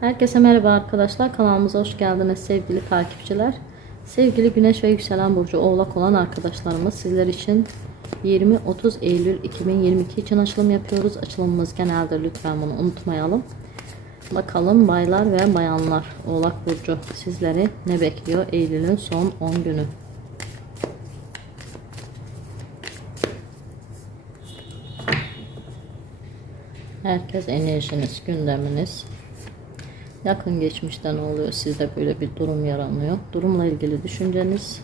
Herkese merhaba arkadaşlar. Kanalımıza hoş geldiniz sevgili takipçiler. Sevgili Güneş ve Yükselen Burcu Oğlak olan arkadaşlarımız sizler için 20-30 Eylül 2022 için açılım yapıyoruz. Açılımımız genelde lütfen bunu unutmayalım. Bakalım baylar ve bayanlar Oğlak Burcu sizleri ne bekliyor Eylül'ün son 10 günü. Herkes enerjiniz, gündeminiz. Yakın geçmişte ne oluyor? Sizde böyle bir durum yaranıyor. Durumla ilgili düşünceniz,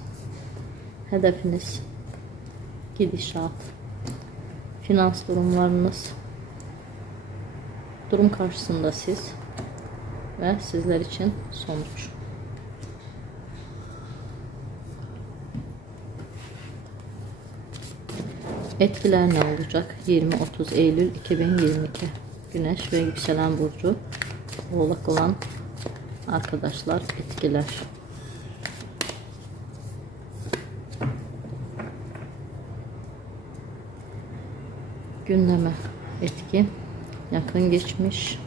hedefiniz, gidişat, finans durumlarınız, durum karşısında siz ve sizler için sonuç. Etkiler ne olacak? 20-30 Eylül 2022 Güneş ve yükselen burcu Oğlak olan arkadaşlar etkiler. Gündeme etki, yakın geçmiş,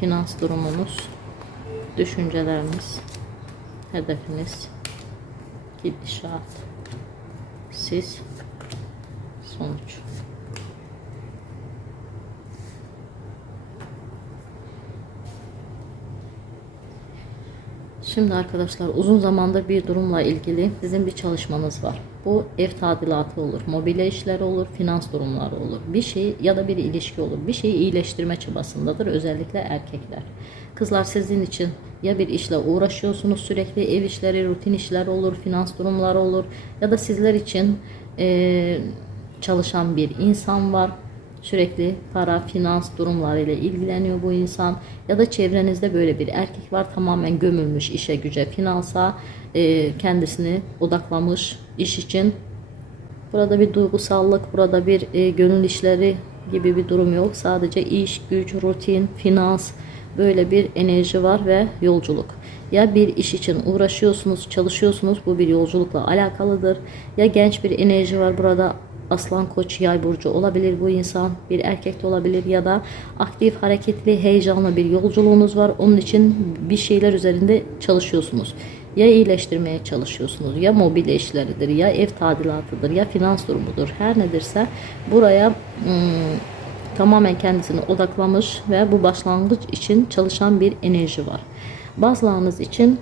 finans durumunuz, düşünceleriniz, hedefiniz, gidişat, siz, sonuç. Şimdi arkadaşlar uzun zamandır bir durumla ilgili sizin bir çalışmanız var. Bu ev tadilatı olur, mobilya işleri olur, finans durumları olur. Bir şey ya da bir ilişki olur. Bir şeyi iyileştirme çabasındadır özellikle erkekler. Kızlar sizin için ya bir işle uğraşıyorsunuz sürekli ev işleri, rutin işler olur, finans durumları olur ya da sizler için eee, çalışan bir insan var. Sürekli para, finans durumlarıyla ilgileniyor bu insan. Ya da çevrenizde böyle bir erkek var tamamen gömülmüş işe güce, finansa e, kendisini odaklamış iş için. Burada bir duygusallık, burada bir e, gönül işleri gibi bir durum yok. Sadece iş, güç, rutin, finans böyle bir enerji var ve yolculuk. Ya bir iş için uğraşıyorsunuz, çalışıyorsunuz bu bir yolculukla alakalıdır. Ya genç bir enerji var burada Aslan Koç Yay burcu olabilir bu insan. Bir erkek de olabilir ya da aktif, hareketli, heyecanlı bir yolculuğunuz var. Onun için bir şeyler üzerinde çalışıyorsunuz. Ya iyileştirmeye çalışıyorsunuz ya mobilya işleridir ya ev tadilatıdır ya finans durumudur. Her nedirse buraya hmm, tamamen kendisini odaklamış ve bu başlangıç için çalışan bir enerji var. Bazılarınız için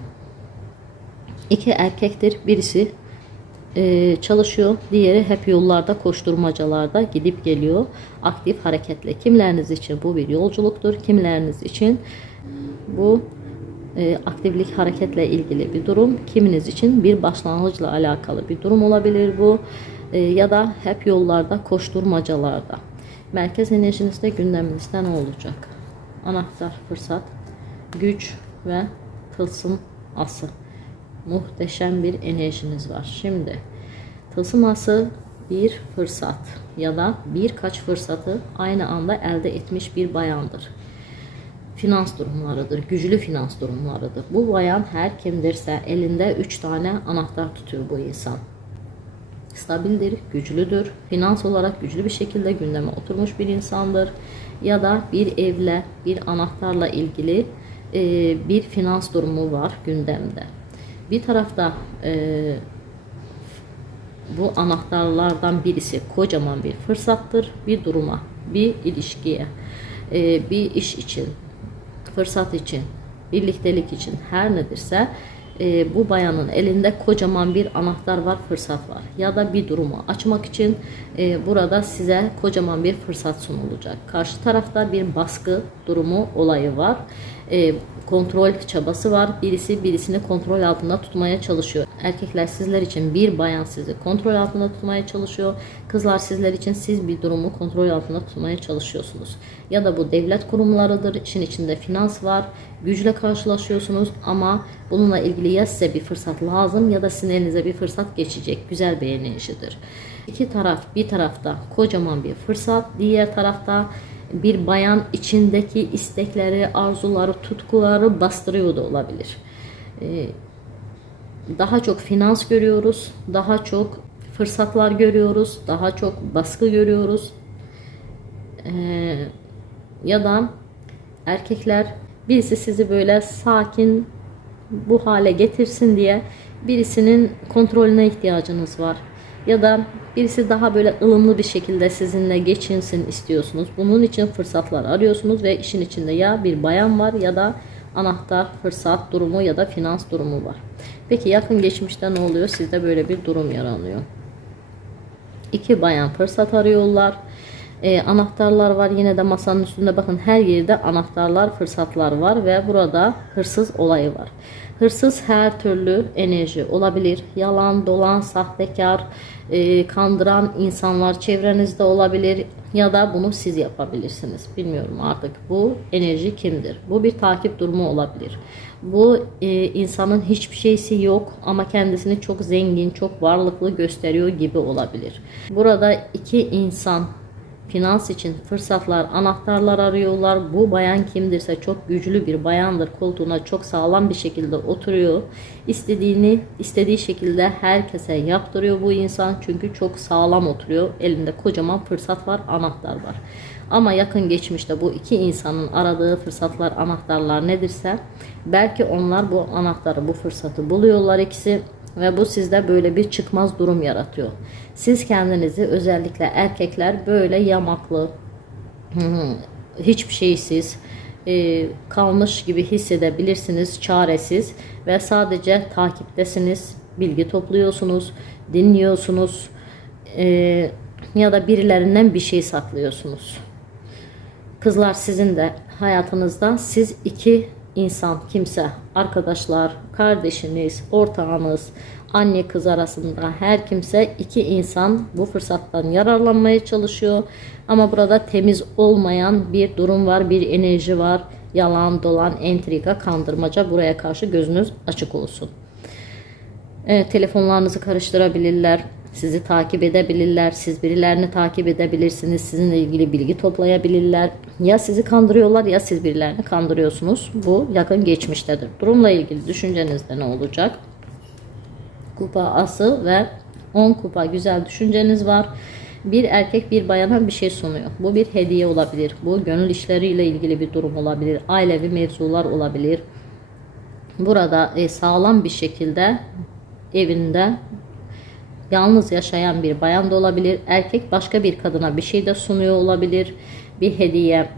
iki erkektir. Birisi e, çalışıyor. Diğeri hep yollarda koşturmacalarda gidip geliyor. Aktif hareketle. Kimleriniz için bu bir yolculuktur. Kimleriniz için bu e, aktiflik hareketle ilgili bir durum. Kiminiz için bir başlangıçla alakalı bir durum olabilir bu. E, ya da hep yollarda koşturmacalarda. Merkez enerjinizde gündeminizde ne olacak? Anahtar, fırsat, güç ve tılsım ası muhteşem bir enerjiniz var. Şimdi tılsım ası bir fırsat ya da birkaç fırsatı aynı anda elde etmiş bir bayandır. Finans durumlarıdır, güçlü finans durumlarıdır. Bu bayan her kimdirse elinde 3 tane anahtar tutuyor bu insan. Stabildir, güçlüdür, finans olarak güçlü bir şekilde gündeme oturmuş bir insandır. Ya da bir evle, bir anahtarla ilgili bir finans durumu var gündemde. Bir tarafta e, bu anahtarlardan birisi kocaman bir fırsattır. Bir duruma, bir ilişkiye, e, bir iş için, fırsat için, birliktelik için her nedirse e, bu bayanın elinde kocaman bir anahtar var, fırsat var. Ya da bir durumu açmak için e, burada size kocaman bir fırsat sunulacak. Karşı tarafta bir baskı durumu olayı var. E, kontrol çabası var. Birisi birisini kontrol altında tutmaya çalışıyor. Erkekler sizler için bir bayan sizi kontrol altında tutmaya çalışıyor. Kızlar sizler için siz bir durumu kontrol altında tutmaya çalışıyorsunuz. Ya da bu devlet kurumlarıdır. İşin içinde finans var. Güçle karşılaşıyorsunuz ama bununla ilgili ya size bir fırsat lazım ya da sizin elinize bir fırsat geçecek. Güzel bir enerjidir. İki taraf bir tarafta kocaman bir fırsat, diğer tarafta bir bayan içindeki istekleri, arzuları, tutkuları bastırıyor da olabilir. Ee, daha çok finans görüyoruz, daha çok fırsatlar görüyoruz, daha çok baskı görüyoruz. Ee, ya da erkekler Birisi sizi böyle sakin bu hale getirsin diye birisinin kontrolüne ihtiyacınız var. Ya da birisi daha böyle ılımlı bir şekilde sizinle geçinsin istiyorsunuz. Bunun için fırsatlar arıyorsunuz ve işin içinde ya bir bayan var ya da anahtar fırsat durumu ya da finans durumu var. Peki yakın geçmişte ne oluyor? Sizde böyle bir durum yaranıyor. İki bayan fırsat arıyorlar. Ee, anahtarlar var yine de masanın üstünde bakın her yerde anahtarlar fırsatlar var ve burada hırsız olayı var. Hırsız her türlü enerji olabilir. Yalan, dolan, sahtekar, e, kandıran insanlar çevrenizde olabilir ya da bunu siz yapabilirsiniz. Bilmiyorum artık bu enerji kimdir? Bu bir takip durumu olabilir. Bu e, insanın hiçbir şeysi yok ama kendisini çok zengin, çok varlıklı gösteriyor gibi olabilir. Burada iki insan finans için fırsatlar, anahtarlar arıyorlar. Bu bayan kimdirse çok güçlü bir bayandır. Koltuğuna çok sağlam bir şekilde oturuyor. İstediğini istediği şekilde herkese yaptırıyor bu insan. Çünkü çok sağlam oturuyor. Elinde kocaman fırsat var, anahtar var. Ama yakın geçmişte bu iki insanın aradığı fırsatlar, anahtarlar nedirse belki onlar bu anahtarı, bu fırsatı buluyorlar ikisi ve bu sizde böyle bir çıkmaz durum yaratıyor. Siz kendinizi özellikle erkekler böyle yamaklı, hiçbir şeysiz e, kalmış gibi hissedebilirsiniz, çaresiz ve sadece takiptesiniz, bilgi topluyorsunuz, dinliyorsunuz e, ya da birilerinden bir şey saklıyorsunuz. Kızlar sizin de hayatınızda siz iki insan, kimse, arkadaşlar, kardeşiniz, ortağınız, anne kız arasında her kimse iki insan bu fırsattan yararlanmaya çalışıyor. Ama burada temiz olmayan bir durum var, bir enerji var. Yalan, dolan, entrika, kandırmaca buraya karşı gözünüz açık olsun. Evet, telefonlarınızı karıştırabilirler. Sizi takip edebilirler. Siz birilerini takip edebilirsiniz. Sizinle ilgili bilgi toplayabilirler. Ya sizi kandırıyorlar ya siz birilerini kandırıyorsunuz. Bu yakın geçmiştedir. Durumla ilgili düşüncenizde ne olacak? Kupa ası ve 10 kupa güzel düşünceniz var. Bir erkek bir bayana bir şey sunuyor. Bu bir hediye olabilir. Bu gönül işleriyle ilgili bir durum olabilir. Ailevi mevzular olabilir. Burada e, sağlam bir şekilde evinde yalnız yaşayan bir bayan da olabilir. Erkek başka bir kadına bir şey de sunuyor olabilir. Bir hediye,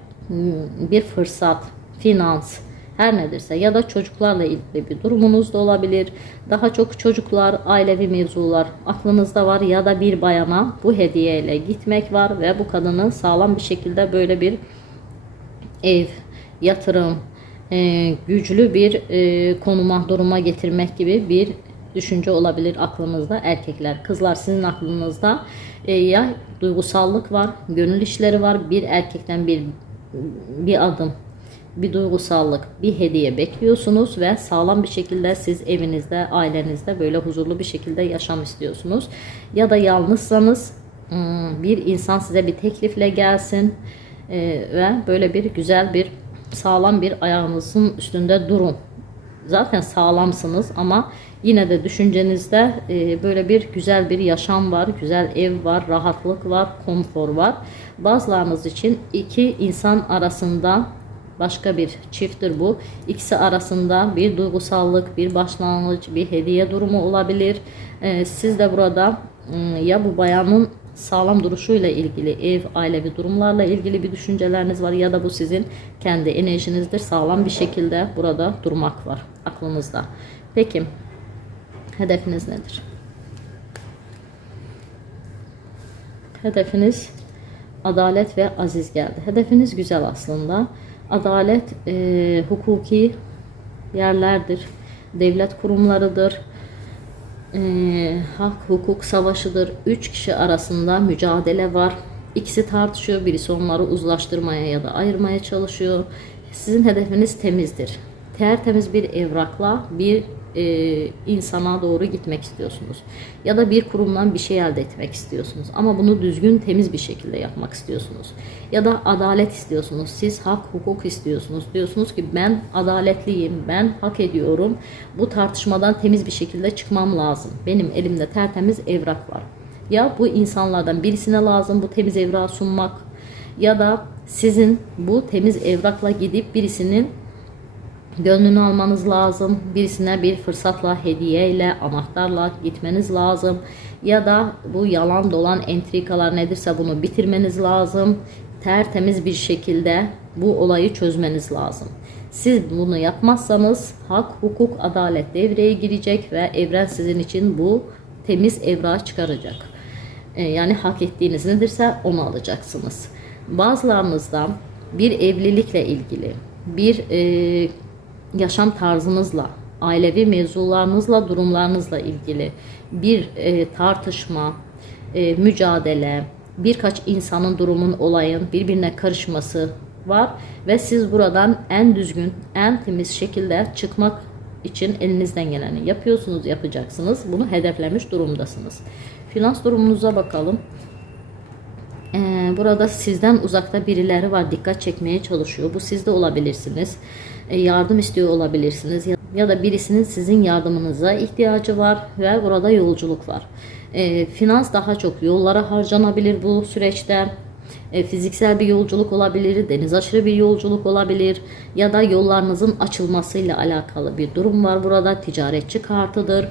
bir fırsat, finans, her nedirse ya da çocuklarla ilgili bir durumunuz da olabilir. Daha çok çocuklar, ailevi mevzular aklınızda var ya da bir bayana bu hediyeyle gitmek var ve bu kadını sağlam bir şekilde böyle bir ev, yatırım, e, güçlü bir e, konuma, duruma getirmek gibi bir düşünce olabilir aklınızda erkekler. Kızlar sizin aklınızda e, ya duygusallık var, gönül işleri var. Bir erkekten bir bir adım bir duygusallık, bir hediye bekliyorsunuz ve sağlam bir şekilde siz evinizde, ailenizde böyle huzurlu bir şekilde yaşam istiyorsunuz. Ya da yalnızsanız hmm, bir insan size bir teklifle gelsin e, ve böyle bir güzel bir sağlam bir ayağınızın üstünde durun. Zaten sağlamsınız ama yine de düşüncenizde e, böyle bir güzel bir yaşam var, güzel ev var, rahatlık var, konfor var. Bazılarınız için iki insan arasında başka bir çifttir bu. İkisi arasında bir duygusallık, bir başlangıç, bir hediye durumu olabilir. Ee, siz de burada ya bu bayanın sağlam duruşuyla ilgili, ev, ailevi durumlarla ilgili bir düşünceleriniz var ya da bu sizin kendi enerjinizdir. Sağlam bir şekilde burada durmak var aklınızda. Peki hedefiniz nedir? Hedefiniz adalet ve aziz geldi. Hedefiniz güzel aslında. Adalet e, hukuki yerlerdir. Devlet kurumlarıdır. E, hak hukuk savaşıdır. Üç kişi arasında mücadele var. İkisi tartışıyor. Birisi onları uzlaştırmaya ya da ayırmaya çalışıyor. Sizin hedefiniz temizdir. Tertemiz bir evrakla bir e, insana doğru gitmek istiyorsunuz. Ya da bir kurumdan bir şey elde etmek istiyorsunuz. Ama bunu düzgün, temiz bir şekilde yapmak istiyorsunuz. Ya da adalet istiyorsunuz. Siz hak, hukuk istiyorsunuz. Diyorsunuz ki ben adaletliyim, ben hak ediyorum. Bu tartışmadan temiz bir şekilde çıkmam lazım. Benim elimde tertemiz evrak var. Ya bu insanlardan birisine lazım bu temiz evrağı sunmak ya da sizin bu temiz evrakla gidip birisinin Gönlünü almanız lazım. Birisine bir fırsatla, hediyeyle, anahtarla gitmeniz lazım. Ya da bu yalan dolan entrikalar nedirse bunu bitirmeniz lazım. Tertemiz bir şekilde bu olayı çözmeniz lazım. Siz bunu yapmazsanız hak, hukuk, adalet devreye girecek ve evren sizin için bu temiz evrağı çıkaracak. E, yani hak ettiğiniz nedirse onu alacaksınız. Bazılarınızda bir evlilikle ilgili, bir e, yaşam tarzınızla, ailevi mevzularınızla, durumlarınızla ilgili bir e, tartışma, e, mücadele, birkaç insanın durumun, olayın birbirine karışması var ve siz buradan en düzgün, en temiz şekilde çıkmak için elinizden geleni yapıyorsunuz, yapacaksınız. Bunu hedeflemiş durumdasınız. Finans durumunuza bakalım. Ee, burada sizden uzakta birileri var dikkat çekmeye çalışıyor. Bu siz de olabilirsiniz. Ee, yardım istiyor olabilirsiniz. Ya, da birisinin sizin yardımınıza ihtiyacı var ve burada yolculuk var. Ee, finans daha çok yollara harcanabilir bu süreçte. E, fiziksel bir yolculuk olabilir, deniz aşırı bir yolculuk olabilir ya da yollarınızın açılmasıyla alakalı bir durum var burada. Ticaretçi kartıdır.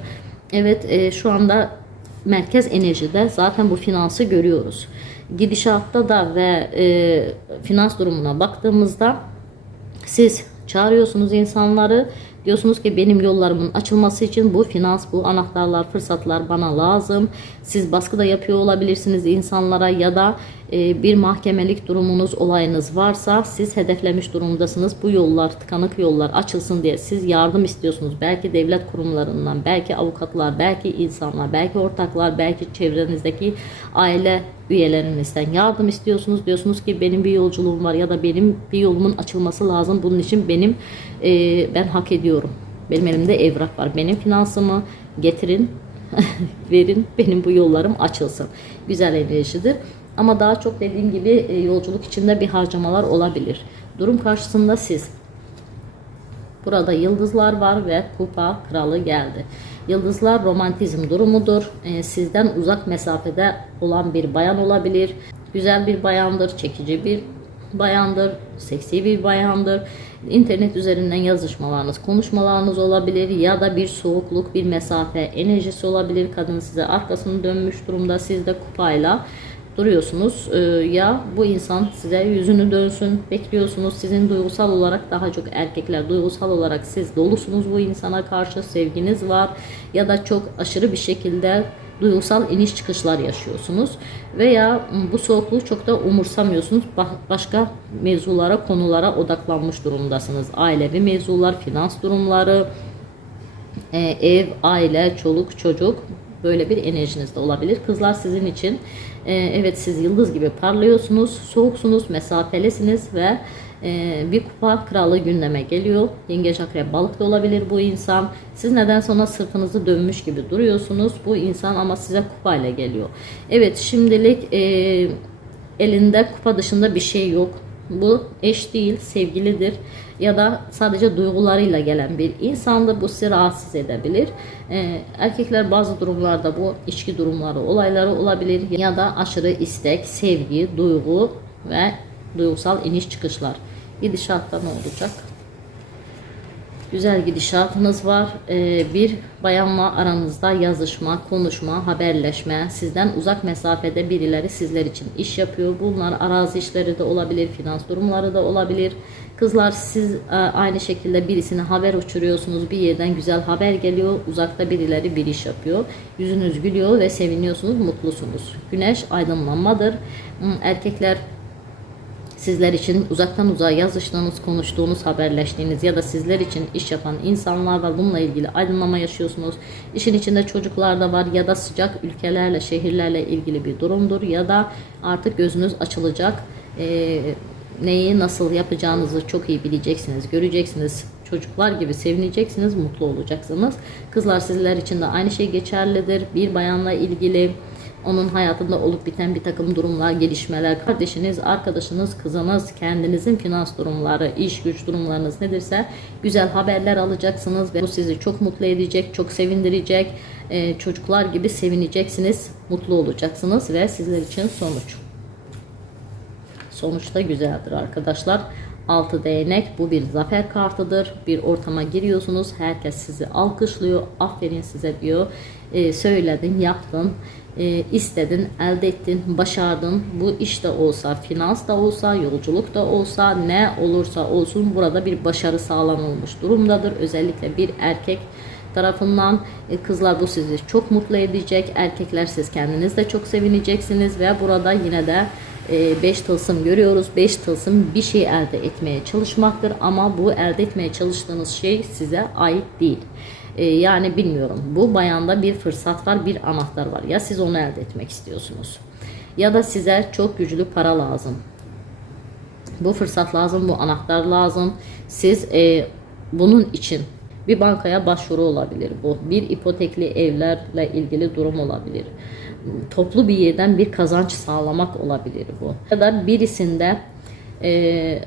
Evet e, şu anda merkez enerjide zaten bu finansı görüyoruz. Gidişatta da ve e, finans durumuna baktığımızda siz çağırıyorsunuz insanları diyorsunuz ki benim yollarımın açılması için bu finans, bu anahtarlar, fırsatlar bana lazım. Siz baskı da yapıyor olabilirsiniz insanlara ya da bir mahkemelik durumunuz, olayınız varsa siz hedeflemiş durumdasınız. Bu yollar, tıkanık yollar açılsın diye siz yardım istiyorsunuz. Belki devlet kurumlarından, belki avukatlar, belki insanlar, belki ortaklar, belki çevrenizdeki aile üyelerinizden yardım istiyorsunuz. Diyorsunuz ki benim bir yolculuğum var ya da benim bir yolumun açılması lazım. Bunun için benim e, ben hak ediyorum. Benim elimde evrak var. Benim finansımı getirin, verin. Benim bu yollarım açılsın. Güzel enerjidir. Ama daha çok dediğim gibi e, yolculuk içinde bir harcamalar olabilir. Durum karşısında siz Burada yıldızlar var ve kupa kralı geldi. Yıldızlar romantizm durumudur. Ee, sizden uzak mesafede olan bir bayan olabilir. Güzel bir bayandır, çekici bir bayandır, seksi bir bayandır. İnternet üzerinden yazışmalarınız, konuşmalarınız olabilir ya da bir soğukluk, bir mesafe enerjisi olabilir. Kadın size arkasını dönmüş durumda, siz de kupayla duruyorsunuz. Ee, ya bu insan size yüzünü dönsün bekliyorsunuz. Sizin duygusal olarak daha çok erkekler duygusal olarak siz dolusunuz bu insana karşı sevginiz var. Ya da çok aşırı bir şekilde duygusal iniş çıkışlar yaşıyorsunuz. Veya bu soğukluğu çok da umursamıyorsunuz. Ba- başka mevzulara konulara odaklanmış durumdasınız. Ailevi mevzular finans durumları e, ev, aile, çoluk, çocuk böyle bir enerjiniz de olabilir. Kızlar sizin için e, evet siz yıldız gibi parlıyorsunuz, soğuksunuz, mesafelisiniz ve e, bir kupa kralı gündeme geliyor. Yengeç akrep balık da olabilir bu insan. Siz neden sonra sırtınızı dönmüş gibi duruyorsunuz. Bu insan ama size kupayla geliyor. Evet şimdilik e, elinde kupa dışında bir şey yok. Bu eş değil, sevgilidir ya da sadece duygularıyla gelen bir insandır. Bu sizi rahatsız edebilir. Ee, erkekler bazı durumlarda bu içki durumları, olayları olabilir ya da aşırı istek, sevgi, duygu ve duygusal iniş çıkışlar. Gidişatta ne olacak? Güzel gidişatınız var. Ee, bir bayanla aranızda yazışma, konuşma, haberleşme, sizden uzak mesafede birileri sizler için iş yapıyor. Bunlar arazi işleri de olabilir, finans durumları da olabilir. Kızlar siz e, aynı şekilde birisine haber uçuruyorsunuz. Bir yerden güzel haber geliyor. Uzakta birileri bir iş yapıyor. Yüzünüz gülüyor ve seviniyorsunuz, mutlusunuz. Güneş aydınlanmadır. Hmm, Erkekler sizler için uzaktan uzağa yazıştığınız, konuştuğunuz, haberleştiğiniz ya da sizler için iş yapan insanlar var. Bununla ilgili aydınlama yaşıyorsunuz. İşin içinde çocuklar da var ya da sıcak ülkelerle, şehirlerle ilgili bir durumdur ya da artık gözünüz açılacak. Ee, neyi nasıl yapacağınızı çok iyi bileceksiniz, göreceksiniz. Çocuklar gibi sevineceksiniz, mutlu olacaksınız. Kızlar sizler için de aynı şey geçerlidir. Bir bayanla ilgili onun hayatında olup biten bir takım durumlar, gelişmeler, kardeşiniz, arkadaşınız, kızınız, kendinizin finans durumları, iş güç durumlarınız nedirse güzel haberler alacaksınız ve bu sizi çok mutlu edecek, çok sevindirecek. Ee, çocuklar gibi sevineceksiniz, mutlu olacaksınız ve sizler için sonuç. Sonuçta güzeldir arkadaşlar. Altı değnek bu bir zafer kartıdır. Bir ortama giriyorsunuz. Herkes sizi alkışlıyor. Aferin size diyor. Ee, söyledin, yaptın, e, istedin, elde ettin, başardın. Bu işte olsa, finans da olsa, yolculuk da olsa, ne olursa olsun burada bir başarı sağlanılmış durumdadır. Özellikle bir erkek tarafından e, kızlar bu sizi çok mutlu edecek. Erkekler siz kendiniz de çok sevineceksiniz ve burada yine de 5 tılsım görüyoruz. 5 tılsım bir şey elde etmeye çalışmaktır ama bu elde etmeye çalıştığınız şey size ait değil. E, yani bilmiyorum. Bu bayanda bir fırsat var, bir anahtar var. Ya siz onu elde etmek istiyorsunuz ya da size çok güçlü para lazım. Bu fırsat lazım, bu anahtar lazım. Siz e, bunun için bir bankaya başvuru olabilir bu. Bir ipotekli evlerle ilgili durum olabilir. Toplu bir yerden bir kazanç sağlamak olabilir bu. Ya da birisinde e,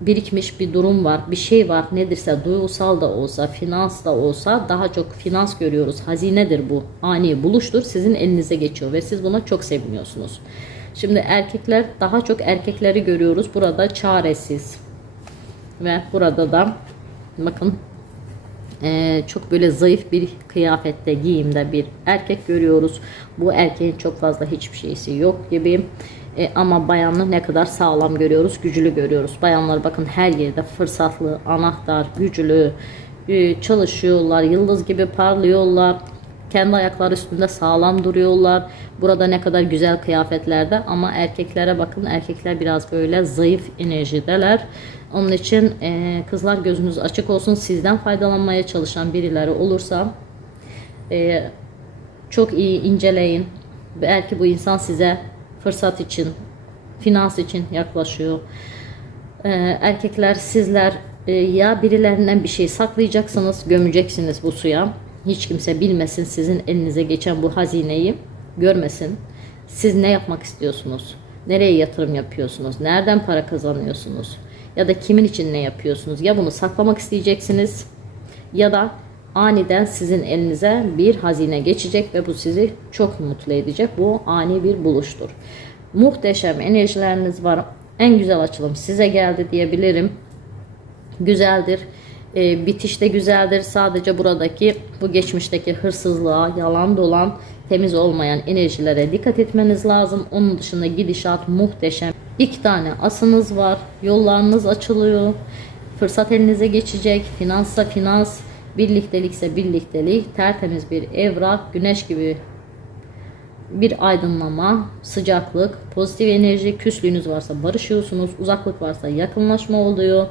birikmiş bir durum var, bir şey var nedirse duygusal da olsa, finans da olsa daha çok finans görüyoruz. Hazinedir bu. Ani buluştur sizin elinize geçiyor ve siz buna çok seviniyorsunuz. Şimdi erkekler daha çok erkekleri görüyoruz. Burada çaresiz ve burada da bakın ee, çok böyle zayıf bir kıyafette giyimde bir erkek görüyoruz. Bu erkeğin çok fazla hiçbir şeysi yok gibi. Ee, ama bayanı ne kadar sağlam görüyoruz, güçlü görüyoruz. Bayanlar bakın her yerde fırsatlı, anahtar, güçlü, e, çalışıyorlar, yıldız gibi parlıyorlar. Kendi ayakları üstünde sağlam duruyorlar. Burada ne kadar güzel kıyafetlerde ama erkeklere bakın erkekler biraz böyle zayıf enerjideler. Onun için e, kızlar gözünüz açık olsun. Sizden faydalanmaya çalışan birileri olursa e, çok iyi inceleyin. Belki bu insan size fırsat için, finans için yaklaşıyor. E, erkekler sizler e, ya birilerinden bir şey saklayacaksınız, gömeceksiniz bu suya. Hiç kimse bilmesin sizin elinize geçen bu hazineyi görmesin. Siz ne yapmak istiyorsunuz? Nereye yatırım yapıyorsunuz? Nereden para kazanıyorsunuz? Ya da kimin için ne yapıyorsunuz? Ya bunu saklamak isteyeceksiniz ya da aniden sizin elinize bir hazine geçecek ve bu sizi çok mutlu edecek. Bu ani bir buluştur. Muhteşem enerjileriniz var. En güzel açılım size geldi diyebilirim. Güzeldir. E, bitiş de güzeldir. Sadece buradaki bu geçmişteki hırsızlığa, yalan dolan, temiz olmayan enerjilere dikkat etmeniz lazım. Onun dışında gidişat muhteşem. İki tane asınız var. Yollarınız açılıyor. Fırsat elinize geçecek. Finansa finans, birliktelikse birliktelik, tertemiz bir evrak, güneş gibi bir aydınlama, sıcaklık, pozitif enerji, küslüğünüz varsa barışıyorsunuz, uzaklık varsa yakınlaşma oluyor.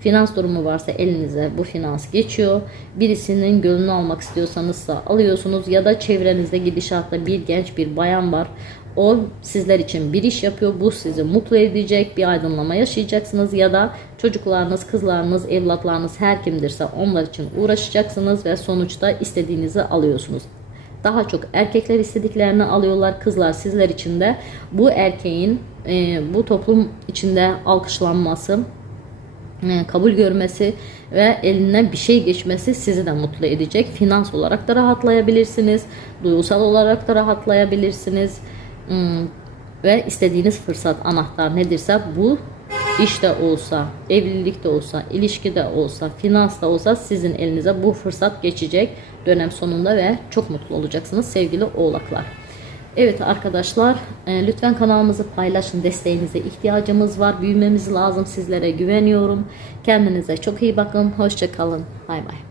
Finans durumu varsa elinize bu finans geçiyor. Birisinin gönlünü almak istiyorsanız da alıyorsunuz ya da çevrenizde gidişatta bir genç bir bayan var. O sizler için bir iş yapıyor. Bu sizi mutlu edecek bir aydınlama yaşayacaksınız ya da çocuklarınız, kızlarınız, evlatlarınız her kimdirse onlar için uğraşacaksınız ve sonuçta istediğinizi alıyorsunuz. Daha çok erkekler istediklerini alıyorlar. Kızlar sizler için de bu erkeğin e, bu toplum içinde alkışlanması, e, kabul görmesi ve eline bir şey geçmesi sizi de mutlu edecek. Finans olarak da rahatlayabilirsiniz. Duygusal olarak da rahatlayabilirsiniz. Hmm, ve istediğiniz fırsat anahtar nedirse bu işte olsa, evlilikte olsa, ilişkide olsa, finansta olsa sizin elinize bu fırsat geçecek dönem sonunda ve çok mutlu olacaksınız sevgili oğlaklar. Evet arkadaşlar e, lütfen kanalımızı paylaşın desteğinize ihtiyacımız var büyümemiz lazım sizlere güveniyorum kendinize çok iyi bakın hoşçakalın bay bay